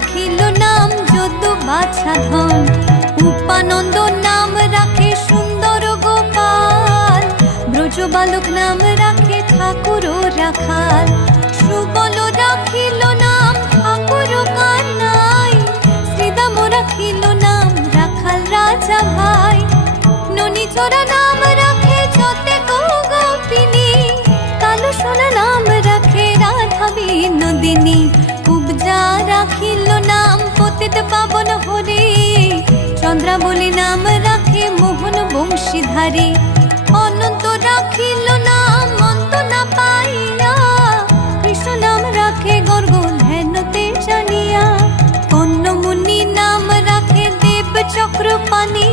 রাখিল নাম যদু বাছা ধন। উপানন্দ নাম রাখে সুন্দর গোপাল, ব্রজ বালক নাম রাখে ঠাকুর রাখাল। সুবল রাখিল নাম ঠাকুর কানাই, শ্রীদাম রাখিল নাম রাখাল রাজা ভাই। ননীচরা নাম রাখে যতে গোপিনী, কালো সোনা নাম রাখে রাধা বিনোদিনী। কুবজা রাখিল নাম পতিত পাবন হরি, চন্দ্রাবলী নাম রাখে মোহন বংশীধারী। অনন্ত রাখিল নাম অন্ত না পাইয়া, কৃষ্ণ নাম রাখে গর্গ ধ্যানতে জানিয়া। কর্ণমুনি নাম রাখে দেব চক্র পানি,